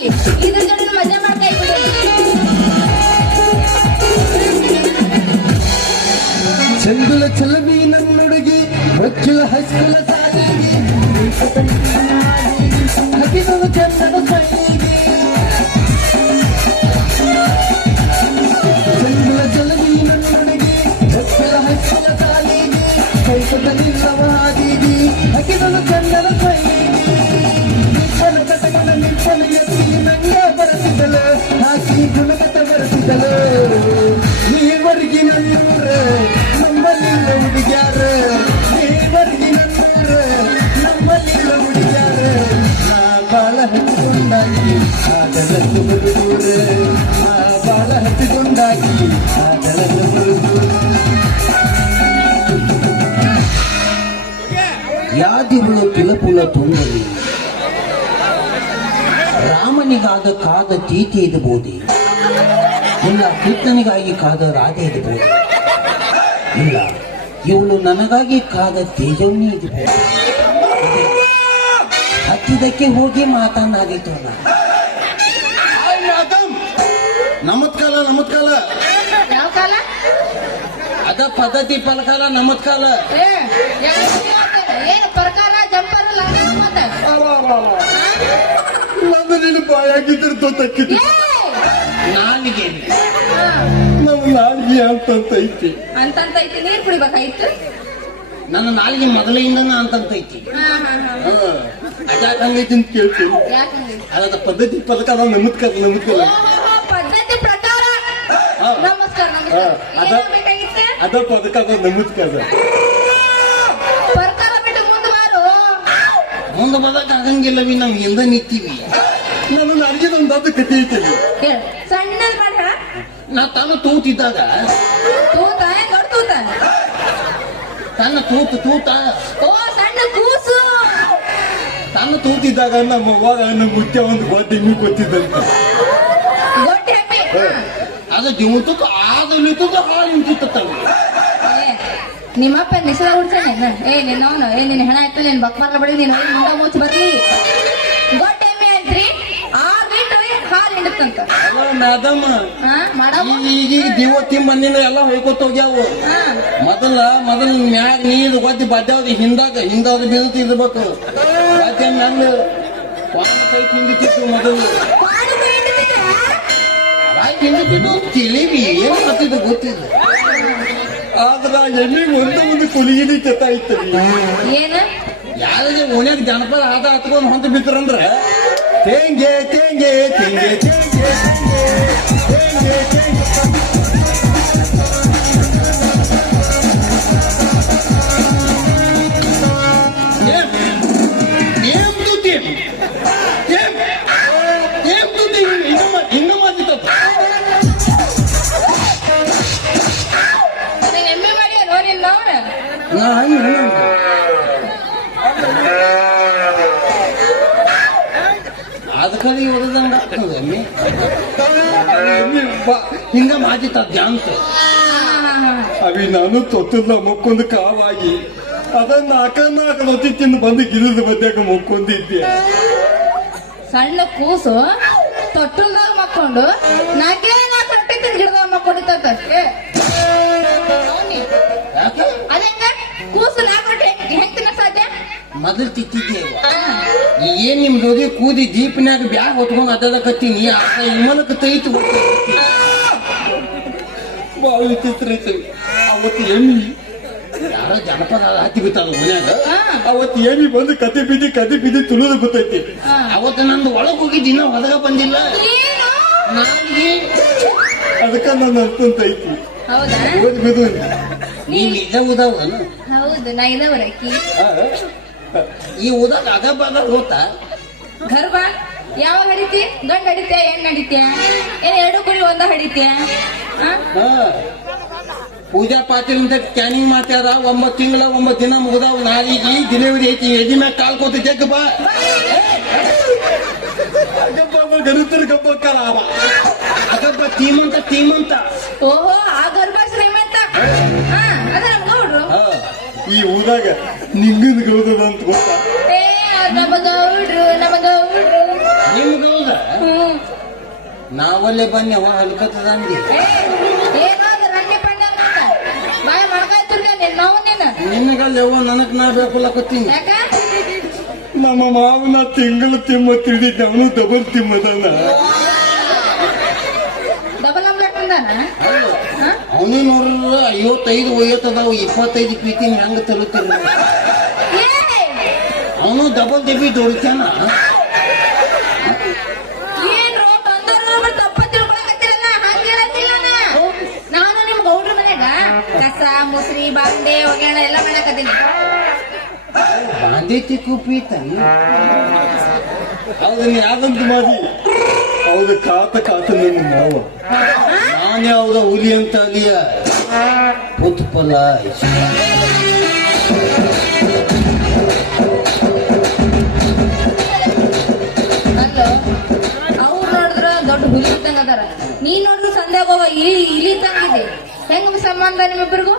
ಇಲ್ಲಿ ಇದ್ರ ಜೊತೆ ಮಜಾ ಮಾಡ್ತಾ ಇದ್ದೀನಿ ಚಂದುಲ ಚಲವಿ ನನ್ನುಡುಗಿ ವಜ್ಜುಲ ಹೈಸ್ಕೂಲ ಸಾಲಿಗೆ ಹಕ್ಕಿಗಳು ಚಂದನ ಸೈನಿಗೆ ಚಂದುಲ ಚಲವಿ ನನ್ನುಡುಗಿ ವಜ್ಜುಲ ಹೈಸ್ಕೂಲ ಸಾಲಿಗೆ ಕೈಕೊಟ್ಟ ನಿಲ್ಲವ ಹಾದಿಗೆ ಹಕ್ಕಿಗಳು ಚಂದನ ಸೈನಿಗೆ ನಿಪ್ಪಲ ಗುಣಗತ ಬರೆಸಿದಳು ನೀವರಿಗೆ ನನ್ನೂರ ನಮ್ಮಲ್ಲಿಲ್ಲ ಹುಡುಗ್ಯಾರ ನೀವರಿಗೆ ನನ್ನೂರ ನಮ್ಮಲ್ಲಿಲ್ಲ ಹುಡುಗ್ಯಾರ ನಾ ಬಾಳ ಹಚ್ಚಿಕೊಂಡಾಗಿ ಆದಲನ್ನು ಬರುದೂರ ನಾ ಬಾಳ ಹಚ್ಚಿಕೊಂಡಾಗಿ ಆದಲನ್ನು ಬರುದೂರ ಯಾದಿಗಳು ಪಿಲಪುಲ ತುಂಗಲಿ ರಾಮನಿಗಾದ ಕಾದ ತೀತಿ ಇರಬಹುದೇ ಇಲ್ಲ ಕೃಷ್ಣನಿಗಾಗಿ ಕಾದ ರಾಧೆ ಇರಬಹುದು ಇಲ್ಲ ಇವಳು ನನಗಾಗಿ ಕಾದ ತೇಜವನಿ ಇದ್ರೆ ಹತ್ತಿದಕ್ಕೆ ಹೋಗಿ ಮಾತನಾಡಿತು ಅಲ್ಲ. ನಮತ್ಕಾಲ ನಮತ್ಕಾಲ. ಯಾವ ಕಾಲ? ಅದ ಪದ್ಧತಿ ಪಲಕಾಲ ಜಂಪರ್ ಲಾಗ ಮತ್ತೆ? ನನ್ನ ತೊತ್ತಕ್ಕಿದ್ದು ಏ ನಾಲಿಗೆ ಹಾ. ನಮ್ಮ ನಾಲಿಗೆ ಅಂತಂತೈತಿ. ಐತಿ ಅಂತಂತ ಐತಿ ನೀರ್ ಕುಡಿಬೇಕಾಯ್ತು ನನ್ನ ನಾಲಿಗೆ ಮೊದಲಿಂದನ ಅಂತಂತೈತಿ. ಅದ್ಯಾಕ ಹಂಗೈತಿ ಅಂತ ಕೇಳ್ತೀನಿ. ಅದ ಪದ್ಧತಿ ಪದಕ ಅದ ನಮತ್ಕಾಲ ನಮ್ಮದ್ಕಲ್ಲ ಪದ್ಧತಿ ಪ್ರಕಾರ. ನಮಸ್ಕಾರ ಹಾ, ಅದ- ಪದಕ ಅದ ಬಾರು ಮುಂದೆ ಬದಕ್ ಆಗಂಗಿಲ್ಲವಿ ನಾವ್ ಹಿಂದ ನಿಂತೀವಿ. ನನ್ನ ನಾಲಿಗೆ ಒಂದು ಅದು ಕತೆ ಐತಿ ಸಣ್ಣದ್ ಬೇಡ ನಾ ತನ್ನ ತೂತಿದ್ದಾಗ. ತೂತ ದೊಡ್ಡ ತೂತ. ತನ್ನ ತೂತು ತೂತ. ಓ ಸಣ್ಣ ಕೂಸು. ತನ್ನ ತೂತಿದ್ದಾಗ ನಮ್ಮ ಅವ್ವಾಗ ನಮ್ಮ ಮುತ್ಯ ಒಂದು ಗೊತ್ತ ಇನ್ನೂ ಗೊತ್ತಿದ್ದಂತ. ಹಬ್ಬಿ ಅದು ದಿವಸಕ್ಕೆ ಆದಲಿತ್ತದ ಹಾಳು ನಿಂತಿತ್ತವೆ ಏ, ನಿಮ್ಮಪ್ಪ ನಿಸದ ಉಡ್ಸಣ್ಣ ಏ ನಿನ್ನವನು ಏ ನಿನ್ನ ಹೆಣ ಆಯ್ತು ನೀನು ಬಕ್ಮಾರ್ಲ ಬಡಿ ನೀನು ಮುಂದೆ ಮುಚ್ಚಿ ಬರ್ಲಿ. ಮೇಡಮ್ ಈಗ ದಿವ ಎಲ್ಲ ಹೊಯ್ಕೊತ ಹೋಗ್ಯಾವು. ಮೊದಲ ಮೊದಲ ಮ್ಯಾಗ ನೀರು ಒದ್ದಿ ಹಿಂದಾಗ ಅದೇ ಕೈ ತಿಂದಿತ್ತು ಮೊದಲು ಪಾಡು ಬೇಯ್ತಿದ್ದೆ? ಬಾಯಿ ತಿಂದಿದ್ದು ತಿಳಿವಿ ಏನು ಮಾಡ್ತಿದ್ದು ಗೊತ್ತಿಲ್ಲ. ಆದ್ರ ಎಣ್ಣೆ ಒಂದು ಒಂದು ಕುಲಿಗಿಲಿ ಏನ? ಯಾರಿಗೆ ಓಣ್ಯಾಗ ಜನಪದ ಆದ ಹತ್ಕೊಂಡು ಹೊಂತ ಬಿತ್ತರಂದ್ರ Tenge, tenge, tenge, tenge, tenge, tenge, tenge. ಹೊಡೆದಂಗ ಆಗ್ತದೆ ಹಿಂಗ ಮಾತಿತ್ತ ಧ್ಯಾಂತ ಅವಿ ನಾನು ತೊತ್ತಿಲ್ಲ ಮುಕ್ಕೊಂದು ಕಾವಾಗಿ ಅದನ್ನ ನಾಕ ರೊಟ್ಟಿ ತಿಂದು ಬಂದು ಗಿಡದ ಮಧ್ಯಾಗ ಮುಕ್ಕೊಂಡಿದ್ದೆ. ಸಣ್ಣ ಕೂಸು ತೊಟ್ಟಲ್ದಾಗ ಮಕ್ಕೊಂಡು ನಾಲ್ಕೇ ನಾ ತೊಟ್ಟಿದ್ದ ಗಿಡದಾಗ ಮಕ್ಕೊಂಡಿತ್ತ ಯಾಕೆ? ಅದಂಗ ಕೂಸು ನಾಲ್ಕು ಹೆಂಗ್ ತಿನ್ನ ಸಾಧ್ಯ? ಮೊದಲು ತಿತ್ತಿದ್ದೆ ಏನ್ ನಿಮ್ ಜೋಡಿ ಕೂದಿ ಜೀಪ್ನ್ಯಾಗ ಬ್ಯಾಗ್ ಹೊತ್ಕೊಂಡ್ ಅಡ್ಡಾಡಕತ್ತೀನಿ ಆ ಇಮ್ಮನಕ್ಕೆ ತೈತು ಭಾಳ ವಿಚಿತ್ರ ಐತಿ ಅವತ್ತು ಎಮ್ಮಿ ಯಾರೋ ಜನಪದ ಹತ್ತಿ ಬಿತ್ತದ ಮನ್ಯಾಗ. ಅವತ್ತು ಏಮಿ ಬಂದು ಕತೆ ಬಿದ್ದಿ ಕತೆ ಬಿದ್ದಿ ತುಳಿದು ಬತ್ತೈತಿ. ಅವತ್ತು ನಂದು ಒಳಗ್ ಹೋಗಿದ್ದು ಇನ್ನೂ ಹೊರಗ ಬಂದಿಲ್ಲ. ನಾಲ್ಗೆ. ಅದಕ್ಕ ನನ್ನ ಅಂತ ಐತಿ. ಹೌದಾ? ಓದ್ ಬಿದು ನೀ ನಿಜ ಉದಾವನು ಹೌದು ನಾ ಇದಾವ್ರ ಅಕ್ಕಿ ಈ ಉದಾಗ ಅದ ಬದ ಹೋತ. ಗರ್ಭ ಯಾವಾಗ ಹಡಿತಿ? ಗಂಡ ಹಡಿತ ಹೆಣ್ಣು ಹಡಿತ್ಯಾ? ಏನ್ ಎರಡು ಕುರಿ ಒಂದ ಹಡಿತ್ಯಾ. ಪೂಜಾ ಪಾಟೀಲ್ ಅಂತ ಸ್ಕ್ಯಾನಿಂಗ್ ಮಾಡ್ತಾರ. ಒಂಬತ್ತು ತಿಂಗಳ ಒಂಬತ್ತು ದಿನ ಮುಗ್ದಾವ್ ನಾಳಿಗೆ ಡಿಲಿವರಿ ಐತಿ. ಎದಿ ಮ್ಯಾಗ ಕಾಲ್ ಕೊಟ್ಟು ಜಗ್ ಬಾ. ಗರುತರ ಗಬ್ಬಕ್ಕಲ್ಲ ಅವ. ಅಗಬ್ಬ ಟೀಮಂತ ಟೀಮಂತ ಓಹೋ ಆ ಗರ್ಭ ಶ್ರೀಮಂತ? ಈ ಊರಾಗ ನಿಂಗದ ಗೌದದ ಅಂತ ಗೊತ್ತಾ? ನಾವಲ್ಲೇ ಬನ್ನಿ ಅವ ಏನೋ ಅದು ರಂಡಿ ಪಂಡೆ ಅಂತ. ಬಾಯ ಮಾಡ್ಕಾಯ್ತಿರ್ಕ ನೀನ್ ನಾವು ನೀನು. ನಿನಗಲ್ಲ ಯವ್ವ ನನಗ್ ನಾ ಬೇಕಲ್ಲ ಕೊತ್ತೀನಿ. ನಮ್ಮ ಮಾವನ ತಿಂಗಳು ತಿಮ್ಮ ತಿಳಿದಿದ್ದ ಅವನು ಡಬಲ್ ತಿಮ್ಮದಾನ. ಹಾ? ಅವನೇ ನೋಡ್ರ ಐವತ್ತೈದು ವಯತ್ತದಾವ ಇಪ್ಪತ್ತೈದು ಪ್ರೀತಿನ ಹೆಂಗ ತರುತ್ತಿರ ಅವನು ಡಬಲ್ ದೆಬ್ಬಿ ದೊಡ್ತಾನ ಮುಸ್ರಿ ಬಾಂಡೆ ಒಗ್ಯಾಣ ಎಲ್ಲ ಮಾಡಕತ್ತೀನಿ. ಅದನ್ನ ಯಾವ್ದಂತ ಮಾಡಿ? ಹೌದು ಕಾತ ಕಾತ ನಿಮ್ಮ ಮಾವ. ಯಾವ್ದ ಹುಲಿ ಅಂತ ಅಲಿಯ ಉತ್ಪಲ ಅವ್ರು ನೋಡಿದ್ರ ದೊಡ್ಡ ಹುಲಿ ಇದ್ದಂಗ ಅದಾರ. ನೀನ್ ನೋಡಿದ್ರ ಸಂಧ್ಯಾಗ ಹೋಗ ಇಲಿ ಇಲಿ ತಂಗಿದೆ ಹೆಂಗ ಸಂಬಂಧ ನಿಮ್ಮಿಬ್ಬರಿಗೂ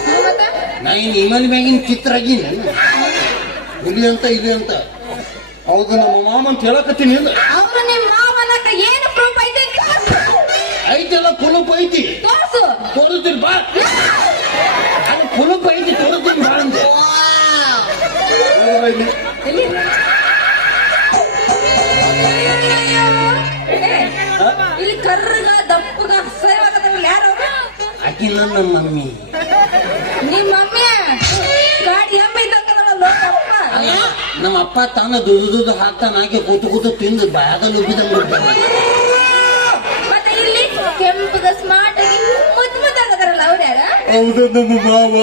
ಹ್ಮ್ ಮತ್ತ? ನಾ ಇನ್ ಇಮಲ್ ಮ್ಯಾಗಿನ ಚಿತ್ರ ಆಗಿನ ಹುಲಿ ಅಂತ ಇಲ್ಲಿ ಅಂತ. ಹೌದು ನಮ್ಮ ಮಾಮ ಅಂತ ಹೇಳಕತ್ತೀನಿ ಅಂದ್ರೆ. ಅವ್ರು ನಿಮ್ ಐತಿ. ತೋರ್ಸು. ತೋರಿಸ್ತೀನಿ ಬಾ. ಅದು ಕುಲುಪ್ ಐತಿ ತೋರಿಸ್ತೀನಿ ಬಾ ಅಂತ ಇಲ್ಲಿ. ಕರ್ರಗ ದಪ್ಪಗ ಹಸೈವಾಗದಲ್ಲ ಯಾರು? ಆಕಿ ನನ್ನ ಮಮ್ಮಿ. ನಿಮ್ಮ ಮಮ್ಮಿ? ಗಾಡಿ ಎಮ್ಮೆ ಇದ್ದಂಗದಲ್ಲ ಲೋಕಪ್ಪ ನಮ್ಮ ಅಪ್ಪ ತಾನ ದುಡ್ದು ದುಡ್ದು ಹಾಕ್ತಾನ ಆಕೆ ಕೂತು ಕೂತು ತಿಂದು ಬಾಯಾಗ ಉಬ್ಬಿದಂಗ ಮತ್ತೆ ಇಲ್ಲಿ ಕೆಂಪಗ ಸ್ಮಾರ್ಟ್ ಆಗಿ ಮುದ್ ಮುದ್ದಾಗದಾರಲ್ಲ ಅವ್ರ ಯಾರ ಹೌದು ನಮ್ಮ ಮಾವ ನಿಂಗಿನ ಗೌರವ ಅವ್ರ ನಮ್ ಗೌಡ್ರ ಎಷ್ಟು ಚಂದ ಅದಾರ? ಐ, ಮತ್ತೆ ನಡ್ಬರ್ಕ ಕರ್ರ ಒಂದ್ ನಮ್ಮ ಮಾವ?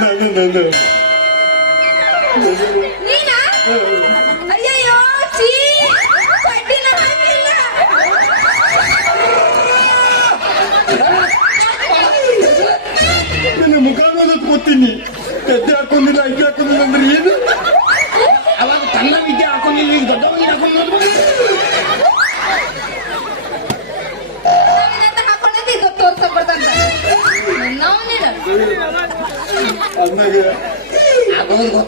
ನನ್ನ ಹಾಕಿಲ್ಲ ನಿನ್ನ ಕೂತೀನಿ ಎದ್ದೆ ಹಾಕೊಂಡಿಲ್ಲ ಐದು ಹಾಕೊಂಡಿಲ್ಲ ಅಂದ್ರೆ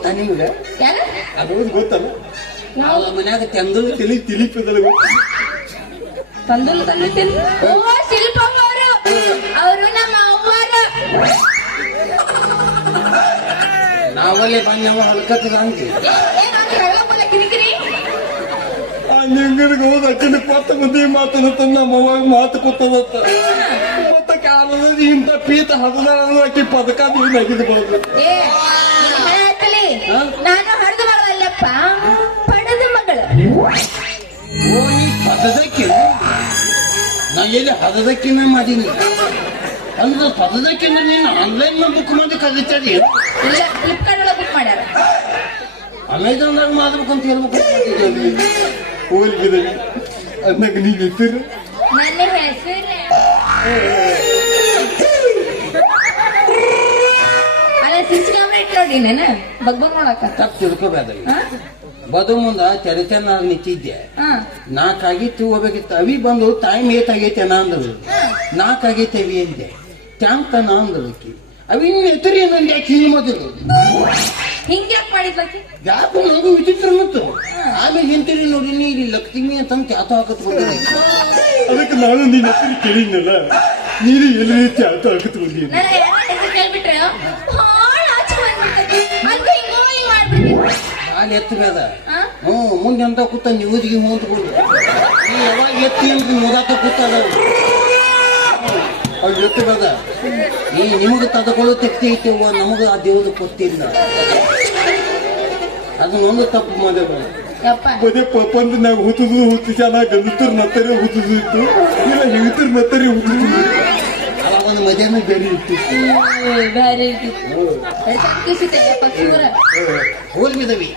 ಗೊತ್ತಾ ನಿಮ್ಗೆ? ಯಾರ? ಆಗೋದು ಗೊತ್ತಲ್ಲ. ನಾವು ಮನ್ಯಾಗ ತಂದು ತಿಳಿ ತಿಳಿಪದಲ್ಲ ತಂದೂರು ತಂದಿದ್ದೀನಿ ಓ ಶಿಲ್ಪಮ್ಮ ಅವರು ಅವರು ನಮ್ಮ ಅವ್ವರು ನಾವಲ್ಲೇ ಬಂದವ ಹಲ್ಕತ್ತದ ಹಂಗೆ. ನಿಂಗನಿಗೆ ಹೋದ ಅಜ್ಜನ ಪತ್ತ ಮಂದಿ ಮಾತನತ್ತ ನಮ್ಮ ಅವಾಗ ಮಾತು ಕೊತ್ತದತ್ತ ಮತ್ತ ಕಾಲದ ಇಂಥ ಪೀತ ಹದದ ಅಕ್ಕಿ ಪದಕ ನೀನ್ ಹಾ? ನಾನು ಹರಿದು ಮಗಳಲ್ಲಪ್ಪ. ಪಡೆದ ಮಗಳು. ಓ ನೀ ಪದದಕ್ಕೆ? ನಾ ಎಲ್ಲಿ ಹದದಕ್ಕಿನ ಮಾಡೀನಿ? ಅಂದ್ರೆ ಪದದಕ್ಕೆ ನೀನು ಆನ್ಲೈನ್ ಬುಕ್ ಮಾಡಿ ಕಲಿತದೆ ಇಲ್ಲ ಫ್ಲಿಪ್ಕಾರ್ಟ್ ಒಳಗೆ ಬುಕ್ ಮಾಡ್ಯಾರ ಅಮೆಝಾನ್ದಾಗ ಅಂತ ಹೇಳ್ಬೇಕು ಹೋಲ್ಗಿದೆ ಅದಕ್ಕೆ ನೀವು ಹೆಸರು? ನನ್ನ ಹೆಸರು ನಾನು ತಪ್ಪು ತಿಳ್ಕೊಬೇಡ? ಬದು ಮುಂದ ತೆರೆತನಾಗ ನಿಂತಿದ್ದೆ. ನಾಕಾಗಿತ್ತು ನಾಲ್ಕಾಗಿತ್ತು ಹೋಗ್ಬೇಕಿತ್ತು. ಅವಿ ಬಂದು ಟೈಮ್ ಆಗೈತೆ ನಾ ಅಂದ್ರು. ಹಾ. ಆಗೈತೆ ಅವಿ ಅಂದೆ. ಟ್ಯಾಂಕ್ ನಾ ಅಂದ್ರು ಅವಿ ಅವಿನ್ ಎತ್ತರಿ ನಂಗೆ ಯಾಕೆ ಹಿಂಗೆ ಮೊದಲು? ಹಿಂಗ್ ಯಾಕೆ ಮಾಡಿದ್ಲಕ್ಕಿ ಯಾಕೋ ವಿಚಿತ್ರ ಮತ್ತು ಆಮೇಲೆ ಹಿಂತಿರಿ ನೋಡಿ ನೀ ಇಲ್ಲಿ ಲಕ್ಷ್ಮಿ ಅಂತ ತ್ಯಾತ ಹಾಕತ್ ಅದಕ್ಕೆ ನಾನು ನಿನ್ನ ಹೆಸರು ಕೇಳಿದ್ನಲ್ಲ? ನೀನು ಎಲ್ಲಿ ಆತ ಹಾಕತ್ ಬಂದಿ ಹಾಲು ಎತ್ತಬೇದ ಹ್ಞೂ ಮುಂದೆ ಅಂತ ಕೂತ ನ್ಯೂಸ್ಗೆ ಹೊಂದ್ಕೊಂಡು ನೀ ಯಾವಾಗ ಎತ್ತಿ ಅಂತ ಕೂತ ಕೂತದ ಅವ್ ಎತ್ತಬೇದ ನೀ ನಿಮಗೆ ತದಕೊಳ್ಳೋ ತೆಕ್ತಿ ಐತೆವ್ವ ನಮಗೆ ಆ ದೇವ್ದು ಗೊತ್ತಿಲ್ಲ ಅದನ್ನೊಂದು ತಪ್ಪು ಮಾಡಬೇಡ ಯಪ್ಪ. ಬದೇ ಪಪ್ಪಂದು ನಾವು ಹುತ್ತದು ಹುತ್ತಿಸ ನಾ ಗಂಡತರ ನತ್ತರೆ ಹುತ್ತದು ಇತ್ತು. ಇಲ್ಲ ಹೆಂಗತರ ಮತ್ತರಿ ಹುತ್ತದು ಒಂದು ಮದುವೆನೂ ಬೇರೆ ಇರ್ತಿತ್ತು ಚೂರ ಹೋಲ್ಬಿದವಿ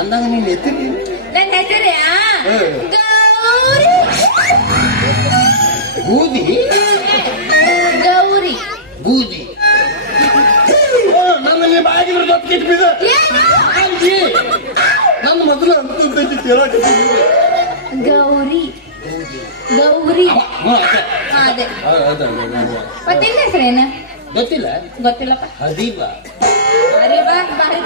ಅಂದಾಗ ನೀನು ಎತ್ತಿರಿ ನನ್ನ ಹೆಸರೇ. ಗೌರಿ. ಬೂದಿ ಗೌರಿ. ಬೂದಿ ಓ, ನನ್ನ ನಿಮ್ಮ ಬಾಗಿಲು ದೊಡ್ಡ ಬಿದ ಏನು? ನನ್ನ ಮೊದಲು ಅಂತ ಗೌರಿ. ಗೌರಿ. ಹಾ, ಅದೇ. ಆ, ಅದೇ, ಅದೇ, ಅದೇ. ಮತ್ತೆ ನಿನ್ನ ಹೆಸರೇನ ಗೊತ್ತಿಲ್ಲ. ಗೊತ್ತಿಲ್ಲಪ್ಪ. ಹದೀಬ ಅರೆ ಬಾ ಬಾರಿ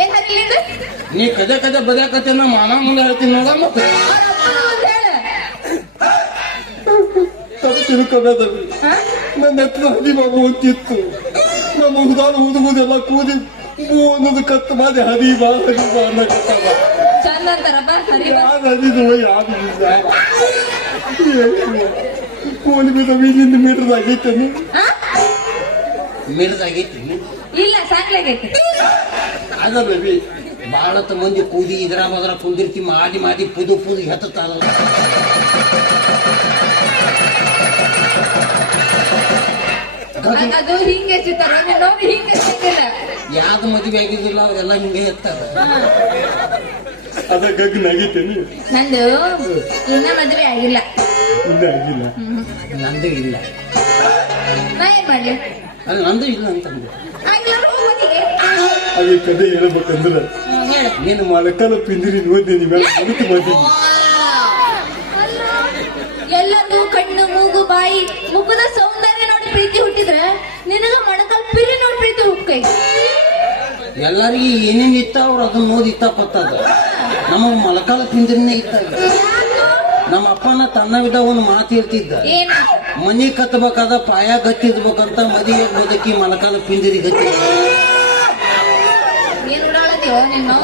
ಏನ್ ನೀ ಕದ ಕದ ಬದಿಯಾಕತ್ತೆ ನಾ ಮಾನ ಮುಂದೆ ಹೇಳ್ತೀನಿ ನೋಡ ಮತ್ತೆ. ತಿಳ್ಕೊಬೇಡ ನನ್ನ ಹತ್ರ ಹದಿ ಬಾಬು ಅಂತಿತ್ತು ನಮ್ಮ ಹುದಾನ ಹುದುಗುದೆಲ್ಲ ಕೂದಿ ಅನ್ನೋದು ಕತ್ತು ಮಾಡಿ ಹರಿಬಾ ಅನ್ನಕತ್ತವ ಚಂದ ಅಂತಾರಪ್ಪ ಹರಿ ಬಾ. ಯಾರು ಹದಿದು ಯಾರು ಇಲ್ಲ ಕೋಳಿ ಬಿದ್ದ ಮೀನಿಂದ ಮೀಟರ್ ಆಗೈತೇನು ಆ? ಮೀಟರ್ ಆಗೈತಿ ಇಲ್ಲ ಸಾಕ್ಲಾಗೈತಿ. ಅದ ಬೇಬಿ ಬಹಳ ಮಂದಿ ಕೂದಿ ಇದ್ರ ಬದ್ರ ಕುಂದಿರ್ತಿ ಮಾಡಿ ಮಾಡಿ ಪುದು ಪುದು ಹೆತ್ತಾರ ಅದು ಹಿಂಗೆ ಚಿತ್ತಾರ ನೋಡಿ ಹಿಂಗೆ ಸಿಕ್ಕಿಲ್ಲ ಯಾವ್ದು ಮದುವೆ ಆಗಿದಿಲ್ಲ ಅವರೆಲ್ಲ ಹಿಂಗೆ ಇರ್ತಾರ. ಅದ ಗಗ್ ಆಗೈತೇನು ನಂದು ಇನ್ನ ಮದುವೆ ಆಗಿಲ್ಲ. ಇಲ್ಲ ಆಗಿಲ್ಲ? ನಂದು ಇಲ್ಲ. ನಾ ಏನ್ ಮಾಡ್ಲಿ? ಅದು ನಂದು ಇಲ್ಲ ಅಂತಂದೆ ಆಗಿಲ್ಲ ಹೋಗ್. ಅದೇ ಕತೆ ಹೇಳ್ಬೇಕಂದ್ರ ನೀನು ಮಲಕಲ ಪಿಂದಿರಿ ನೋಡ್ತೀನಿ ಮೇಲೆ ಮನಕ್ಕೆ ಬಂದೀನಿ ಅಲ್ಲ, ಕಣ್ಣು ಮೂಗು ಬಾಯಿ ಮುಖದ ಸೌಂದರ್ಯ ನೋಡಿ ಪ್ರೀತಿ ಹುಟ್ಟಿದ್ರೆ ನಿನಗ ಮೊಣಕಾಲ್ ಪಿರಿ ನೋಡಿ ಪ್ರೀತಿ ಹುಟ್ಟೈ ಎಲ್ಲರಿಗೂ ಏನೇನು ಇತ್ತ ಅವ್ರು ಅದನ್ನ ನೋಡಿ ಇತ್ತ ಪತ್ತದ ನಮಗ್ ಮಲಕಾಲ ಪಿಂದಿರಿನೇ ಇತ್ತ ನಮ್ಮ ಅಪ್ಪನ ತನ್ನವಿದ ಒಂದು ಮಾತು ಇರ್ತಿದ್ದ ಮನೆ ಕತ್ತಬೇಕಾದ ಪಾಯ ಗತ್ತಿದ್ಬೇಕಂತ ಮದಿಗೆ ಬದುಕಿ ಮಲಕಾಲ ಪಿಂದಿರಿ ಗತ್ತಿ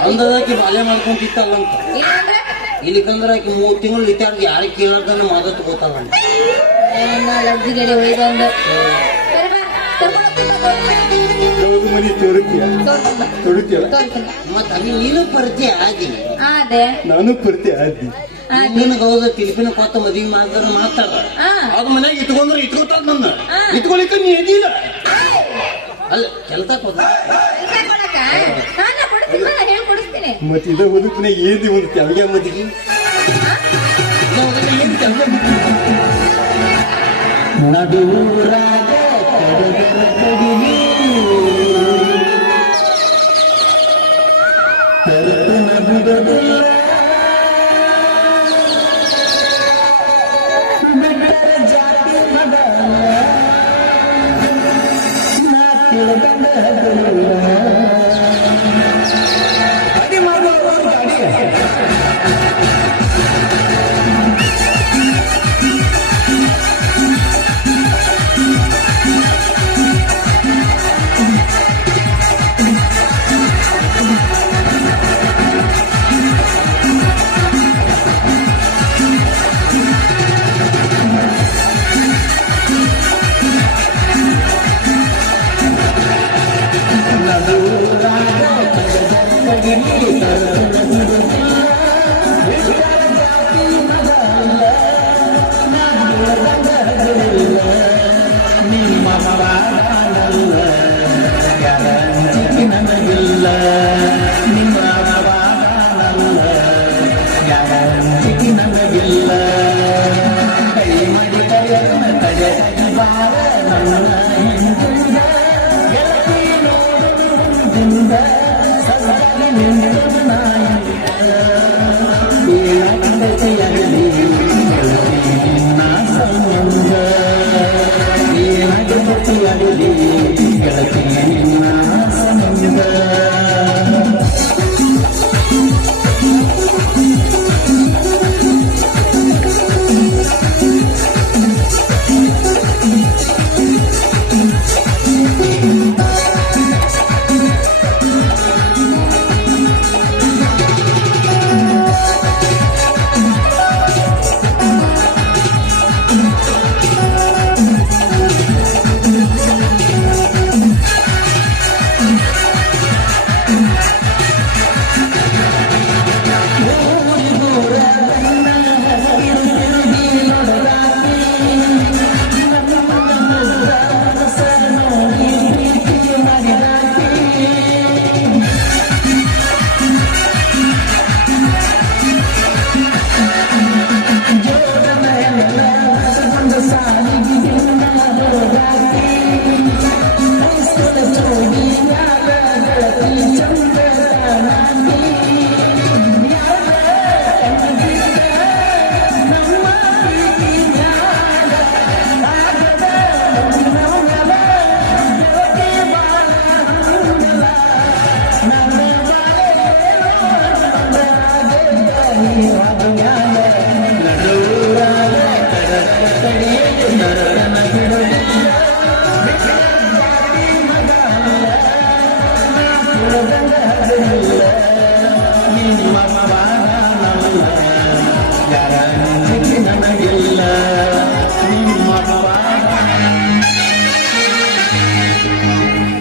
ಅಂದದಾಕಿ ಬಾಲ್ಯ ಮಾಡ್ಕೊಂತಿತ್ತಲ್ಲ ಅಂತ ಇಲ್ಲಿಕಂದ್ರ ಆಕಿ ಮೂರ್ ತಿಂಗಳು ಇಟ್ಟಾರ್ದು ಯಾರಿಗೆ ಕೇಳಾರ್ದನ್ನ ಮಾದತ್ ಗೊತ್ತಾಗಲ್ಲ ಮನಿ ತೋರುತ್ತೀಯ ತೊಡುತ್ತೀಯ ಮತ್ತ ಅಲ್ಲಿ ನೀನು ಪರಿಚಯ ಆಗಿ ನಾನು ಪರಿಚಯ ಆದಿ ಆದಿ. ನಿನ್ನ ಗೌದ ತಿಲ್ಪಿನ ಕೊತ್ತ ಮದ್ವಿ ಮಾಡ್ತಾರ ಮಾತಾಡ ಹಾ ಅದ್ ಮನ್ಯಾಗ ಇಟ್ಕೊಂಡ್ರೆ ಇಟ್ಕೋತಾರ ನನ್ನ. ಹಾ. ಇಟ್ಕೊಳಿಕ ನೀ ಎದಿಲ್ಲ ಅಲ್ಲ ಕೆಲಸ ನಾನು ಮತ್ ಇದ ಏದಿ ಒಂದು ತೆಲಗೆ ಕಡದರ Gracias.